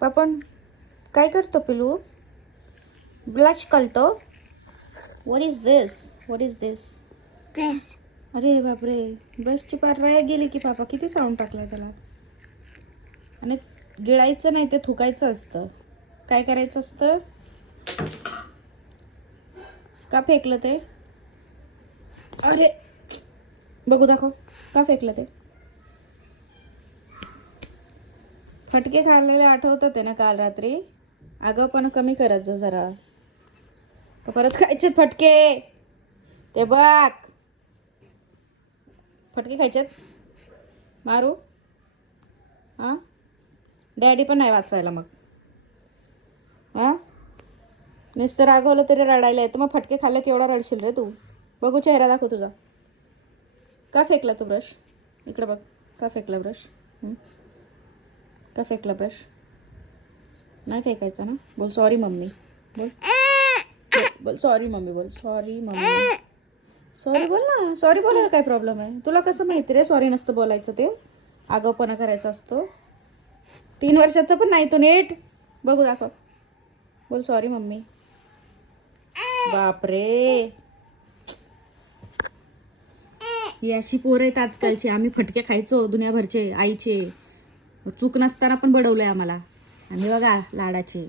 पापण काय करतो पिलू? ब्लश करतो. What is this? What is this? Brush. अरे बापरे, ब्रशची पार राया गेली की पापा. किती चावून टाकला त्याला. आणि गिळायचं नाही, ते थुकायचं असतं. काय करायचं असतं? का फेकलं ते? अरे बघू दाखव. का फेकलं ते? फटके खाल्लेले आठवतात आहे ना काल रात्री? अगं पण कमी करायचं जरा. का परत खायचे फटके? ते बघ, फटके खायचेत. मारू? हां, डॅडी पण नाही वाचवायला मग. हां, नुसतं रागवलं तरी रडायला येतं. मग फटके खाल्लं की एवढा रडशील रे तू. बघू चेहरा दाखव तुझा. का फेकला तू ब्रश? इकडे बघ. का फेकला ब्रश? का फेकला ब्रश? नाही फेकायचा ना. बोल सॉरी मम्मी. बोल बोल सॉरी मम्मी. बोल सॉरी मम्मी. सॉरी बोल ना. सॉरी बोलायला काय प्रॉब्लेम आहे? तुला कसं माहिती रे सॉरी नसतं बोलायचं ते? आगाऊपणा करायचा असतो. 3 वर्षाचा पण नाही तो नीट. बघू दाखव. बोल सॉरी मम्मी. बापरे, ही अशी पोरं आहेत आजकालची. आम्ही फटके खायचो दुनियाभरचे आईचे. चूक नसताना पण बडवलंय आम्हाला. आम्ही बघा लाडाचे.